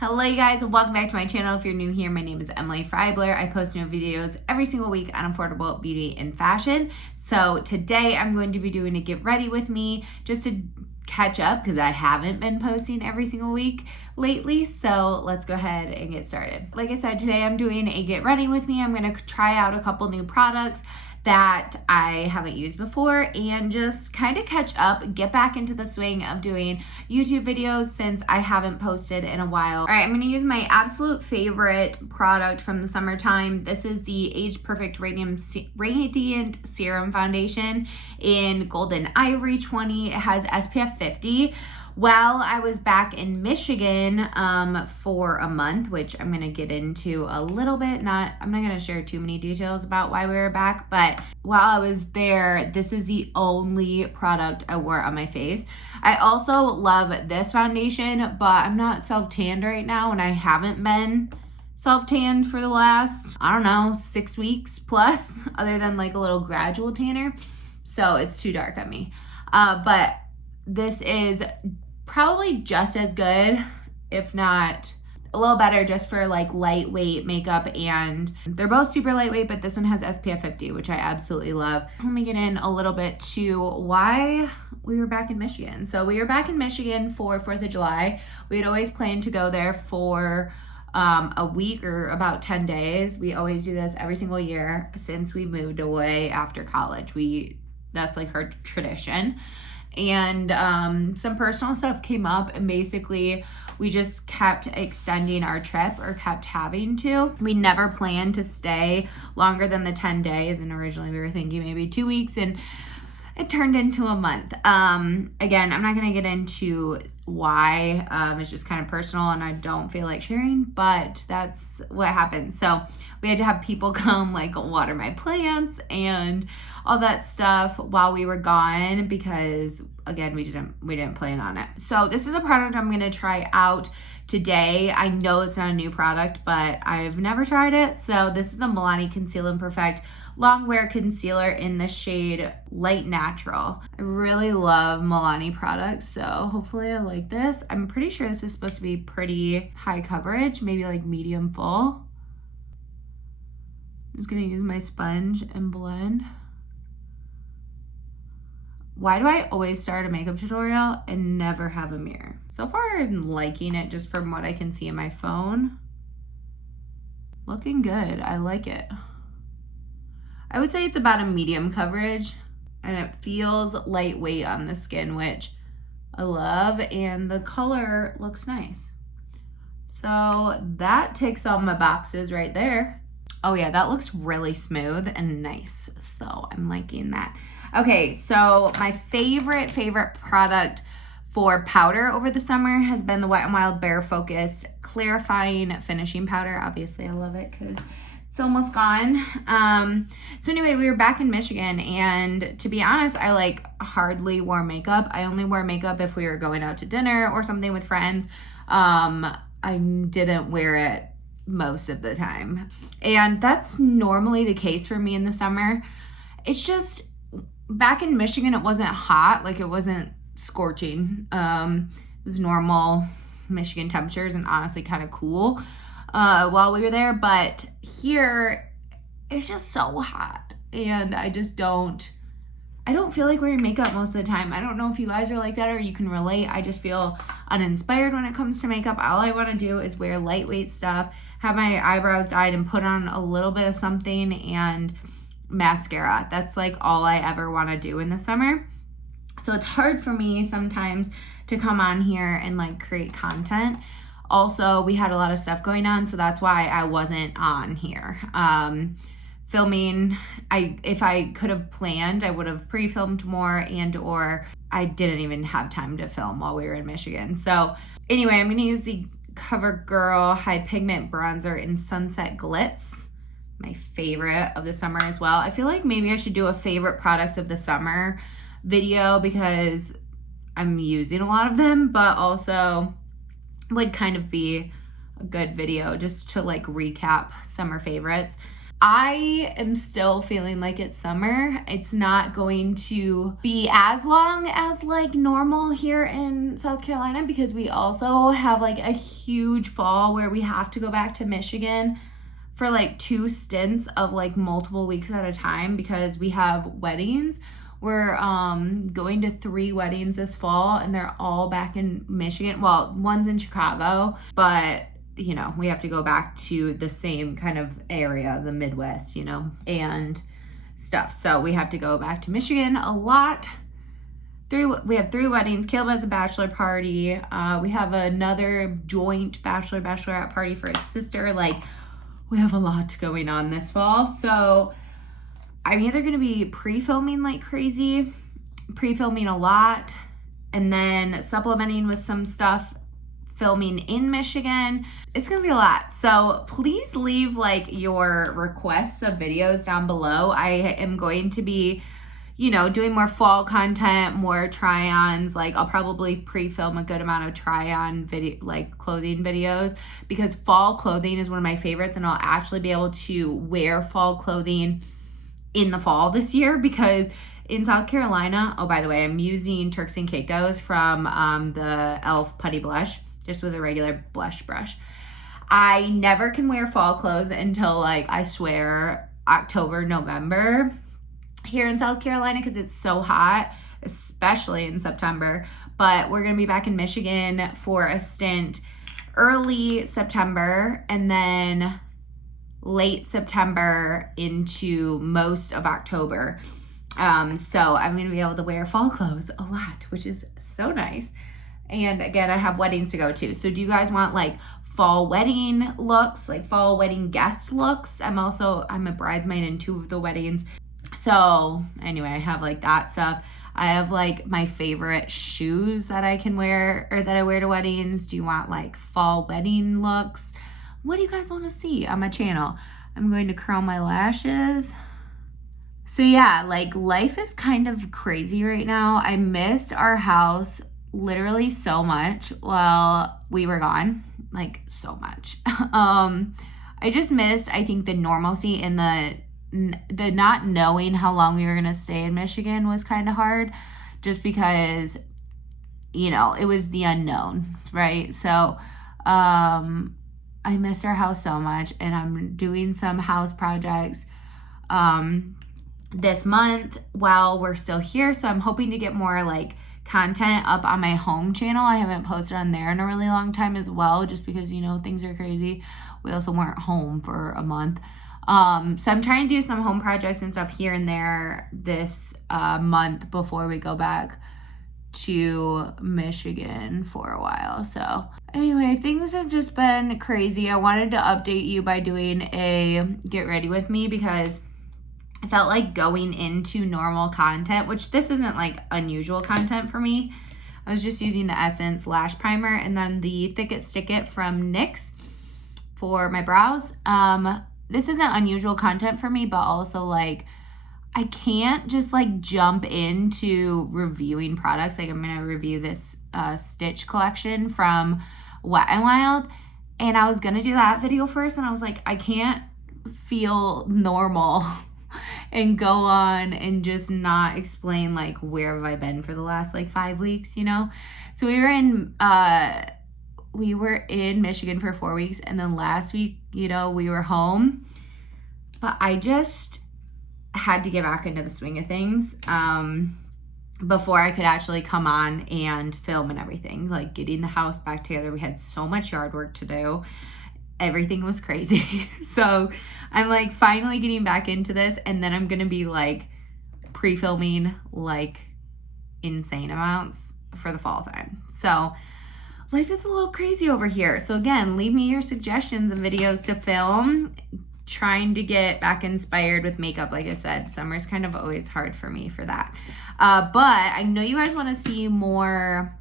Hello you guys, and welcome back to my channel. If you're new here, my name is Emily Freybler. I post new videos every single week on affordable beauty and fashion. So today I'm going to be doing a get ready with me just to catch up because I haven't been posting every single week lately. So let's go ahead and get started. Like I said, today I'm doing a get ready with me. I'm going to try out a couple new products that I haven't used before and just kind of catch up, get back into the swing of doing YouTube videos since I haven't posted in a while. All right, I'm going to use my absolute favorite product from the summertime. This is the Age Perfect Radiant Serum Foundation in Golden Ivory 20. It has SPF 50. While I was back in Michigan for a month, which I'm going to get into a little bit, I'm not going to share too many details about why we were back, but while I was there, this is the only product I wore on my face. I also love this foundation, but I'm not self-tanned right now, and I haven't been self-tanned for the last, 6 weeks plus, other than like a little gradual tanner, so it's too dark on me. But this is probably just as good, if not a little better, just for like lightweight makeup, and they're both super lightweight, but this one has SPF 50, which I absolutely love. Let me get in a little bit to why we were back in Michigan. So we were back in Michigan for 4th of July. We had always planned to go there for a week or about 10 days. We always do this every single year since we moved away after college. That's like our tradition. And some personal stuff came up, and basically we just kept extending our trip, or kept having to. We never planned to stay longer than the 10 days, and originally we were thinking maybe 2 weeks, and it turned into a month. Again, I'm not going to get into why. It's just kind of personal and I don't feel like sharing, but that's what happened. So we had to have people come like water my plants and all that stuff while we were gone because, again, we didn't plan on it. So this is a product I'm going to try out today. I know it's not a new product, but I've never tried it. So this is the Milani Conceal and Perfect Long Wear Concealer in the shade Light Natural. I really love Milani products, so hopefully I like this. I'm pretty sure this is supposed to be pretty high coverage, maybe like medium full. I'm just gonna use my sponge and blend. Why do I always start a makeup tutorial and never have a mirror? So far I'm liking it just from what I can see in my phone. Looking good, I like it. I would say it's about a medium coverage, and it feels lightweight on the skin, which I love, and the color looks nice. So that ticks all my boxes right there. Oh yeah, that looks really smooth and nice, so I'm liking that. Okay, so my favorite product for powder over the summer has been the Wet n Wild Bare Focus Clarifying Finishing Powder. Obviously, I love it because it's almost gone. So anyway, we were back in Michigan, and to be honest, I like hardly wore makeup. I only wore makeup if we were going out to dinner or something with friends. I didn't wear it most of the time, and that's normally the case for me in the summer. It's just back in Michigan, it wasn't hot, like it wasn't scorching. It was normal Michigan temperatures, and honestly kind of cool while we were there, but here it's just so hot, and I don't feel like wearing makeup most of the time. I don't know if you guys are like that or you can relate. I just feel uninspired when it comes to makeup. All I want to do is wear lightweight stuff, have my eyebrows dyed, and put on a little bit of something and mascara. That's like all I ever want to do in the summer. So it's hard for me sometimes to come on here and like create content. Also, we had a lot of stuff going on, so that's why I wasn't on here. Filming, if I could have planned, I would have pre-filmed more, or I didn't even have time to film while we were in Michigan. So anyway, I'm going to use the CoverGirl High Pigment Bronzer in Sunset Glitz, my favorite of the summer as well. I feel like maybe I should do a favorite products of the summer video because I'm using a lot of them, but also would kind of be a good video just to like recap summer favorites. I am still feeling like it's summer. It's not going to be as long as like normal here in South Carolina because we also have like a huge fall where we have to go back to Michigan for like 2 stints of like multiple weeks at a time because we have weddings. We're going to 3 weddings this fall and they're all back in Michigan. Well, one's in Chicago, but you know, we have to go back to the same kind of area, the Midwest, you know, and stuff. So we have to go back to Michigan a lot. We have 3 weddings. Caleb has a bachelor party. We have another joint bachelorette party for his sister. Like, we have a lot going on this fall. So I'm either going to be pre-filming like crazy, pre-filming a lot, and then supplementing with some stuff filming in Michigan. It's gonna be a lot. So please leave like your requests of videos down below. I am going to be, you know, doing more fall content, more try-ons. Like I'll probably pre-film a good amount of try-on video, like clothing videos, because fall clothing is one of my favorites, and I'll actually be able to wear fall clothing in the fall this year because in South Carolina, oh, by the way, I'm using Turks and Caicos from the e.l.f. Putty Blush, just with a regular blush brush. I never can wear fall clothes until like, I swear, October, November here in South Carolina because it's so hot, especially in September. But we're gonna be back in Michigan for a stint early September and then late September into most of October. So I'm gonna be able to wear fall clothes a lot, which is so nice. And again, I have weddings to go to. So do you guys want like fall wedding looks, like fall wedding guest looks? I'm a bridesmaid in 2 of the weddings. So anyway, I have like that stuff. I have like my favorite shoes that I can wear or that I wear to weddings. Do you want like fall wedding looks? What do you guys want to see on my channel? I'm going to curl my lashes. So yeah, like life is kind of crazy right now. I missed our house literally so much while we were gone, like so much. I just missed, I think, the normalcy and the not knowing how long we were gonna stay in Michigan was kind of hard, just because, you know, it was the unknown, right? So I missed our house so much, and I'm doing some house projects this month while we're still here. So I'm hoping to get more like content up on my home channel. I haven't posted on there in a really long time as well, just because, you know, things are crazy. We also weren't home for a month. So I'm trying to do some home projects and stuff here and there this month before we go back to Michigan for a while. So anyway, things have just been crazy. I wanted to update you by doing a get ready with me because I felt like going into normal content, which this isn't like unusual content for me. I was just using the Essence Lash Primer and then the Thick It Stick It from NYX for my brows. This isn't unusual content for me, but also like I can't just like jump into reviewing products. Like I'm gonna review this Stitch collection from Wet n Wild, and I was gonna do that video first, and I was like, I can't feel normal and go on and just not explain like where have I been for the last like 5 weeks, you know? So we were in Michigan for 4 weeks, and then last week, you know, we were home. But I just had to get back into the swing of things before I could actually come on and film and everything. Like getting the house back together, we had so much yard work to do. Everything was crazy. So I'm like finally getting back into this, and then I'm gonna be like pre-filming like insane amounts for the fall time. So life is a little crazy over here. So again, leave me your suggestions and videos to film. Trying to get back inspired with makeup. Like I said, summer's kind of always hard for me for that. But I know you guys want to see more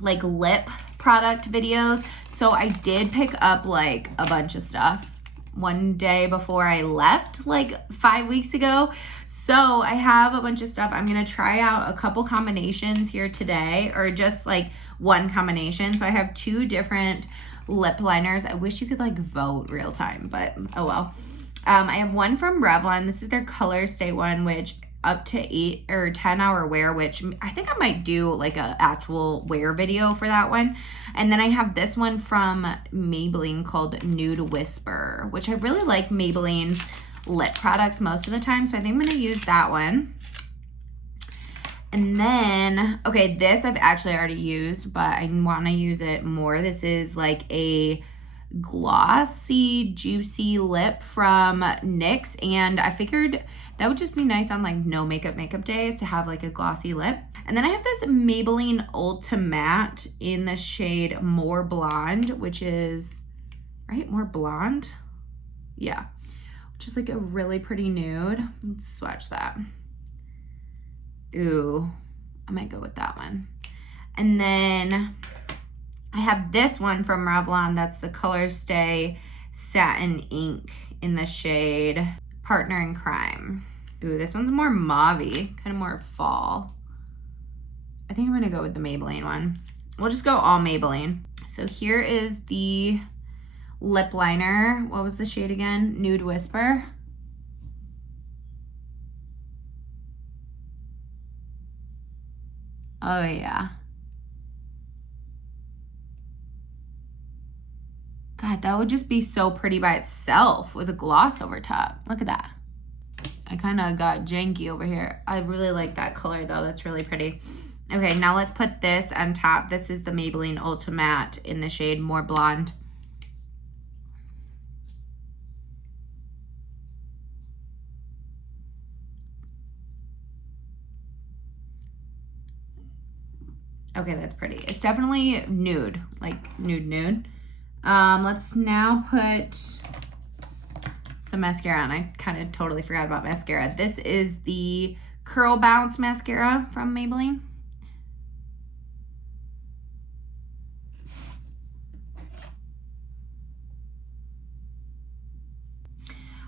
like lip product videos. So I did pick up like a bunch of stuff one day before I left like 5 weeks ago. So I have a bunch of stuff. I'm going to try out a couple combinations here today, or just like one combination. So I have 2 different lip liners. I wish you could like vote real time, but oh well. I have one from Revlon. This is their Color Stay one, which up to 8 or 10 hour wear, which I think I might do like a actual wear video for that one. And then I have this one from Maybelline called Nude Whisper, which I really like Maybelline's lip products most of the time, so I think I'm gonna use that one. And then, okay, this I've actually already used, but I wanna use it more. This is like a glossy, juicy lip from NYX, and I figured that would just be nice on like no makeup days to have like a glossy lip. And then I have this Maybelline Ultra Matte in the shade More Blonde, which is, right, More Blonde? Yeah, which is like a really pretty nude. Let's swatch that. Ooh, I might go with that one. And then I have this one from Revlon. That's the Color Stay Satin Ink in the shade Partner in Crime. Ooh, this one's more mauve-y, kind of more fall. I think I'm gonna go with the Maybelline one. We'll just go all Maybelline. So here is the lip liner. What was the shade again? Nude Whisper. Oh yeah. God, that would just be so pretty by itself with a gloss over top. Look at that. I kind of got janky over here. I really like that color though. That's really pretty. Okay, now let's put this on top. This is the Maybelline Ultra Matte in the shade More Blonde. Okay, that's pretty. It's definitely nude, like nude. Let's now put some mascara on. I kind of totally forgot about mascara. This is the Curl Bounce mascara from Maybelline.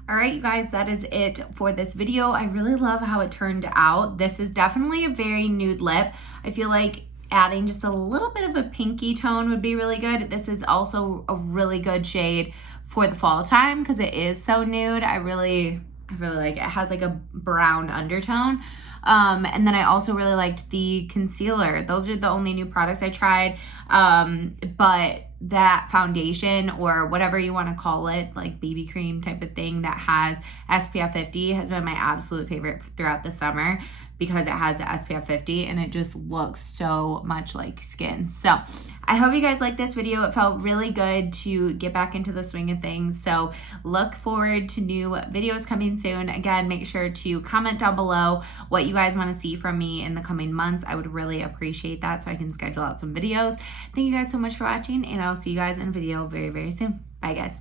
All right, you guys, that is it for this video. I really love how it turned out. This is definitely a very nude lip. I feel like adding just a little bit of a pinky tone would be really good. This is also a really good shade for the fall time because it is so nude. I really like it. It has like a brown undertone. And then I also really liked the concealer. Those are the only new products I tried. But that foundation, or whatever you want to call it, like BB cream type of thing that has SPF 50, has been my absolute favorite throughout the summer because it has the SPF 50 and it just looks so much like skin. So I hope you guys liked this video. It felt really good to get back into the swing of things. So look forward to new videos coming soon. Again, make sure to comment down below what you guys want to see from me in the coming months. I would really appreciate that so I can schedule out some videos. Thank you guys so much for watching, and I'll see you guys in a video very, very soon. Bye guys.